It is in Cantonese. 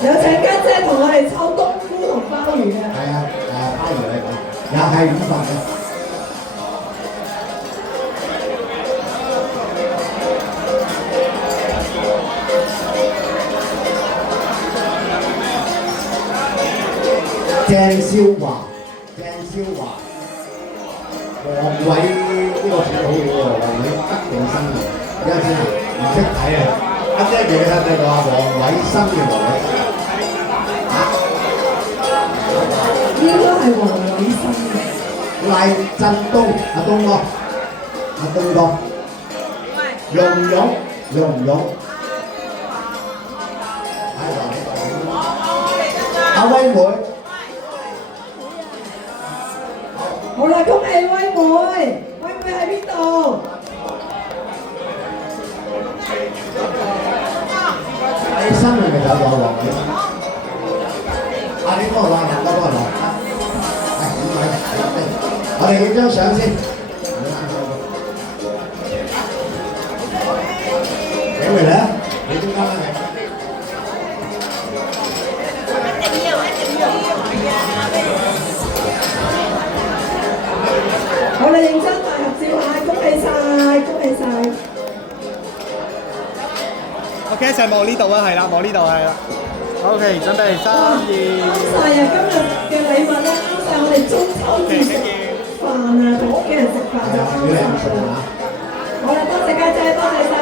有請家姐同我哋抽冬菇同鮑魚嘅。係啊，鮑魚嚟講，又係五份嘅。鄭少華，黃偉呢個選好嘢喎，黃偉德定生嘅，睇下先啊，唔識睇啊，一姐記得睇個黃偉生嘅黃偉德。應該係黃偉生嘅。賴振東，阿東哥，容勇，阿威妹。好啦，恭喜威妹喺邊度？你新係咪走咗黃偉？你幫我攞，我哋影張相先。幾位咧？你中間啦你。我哋認真大合照下，恭喜晒！OK， 一齊望呢度啊，係啦，望呢度係啦。OK， 準備3、2。啱晒啊！今日嘅禮物咧，啱晒我哋中秋節食飯啊，同屋企人食飯就啱晒啦。好啦，多謝家姐，多謝晒。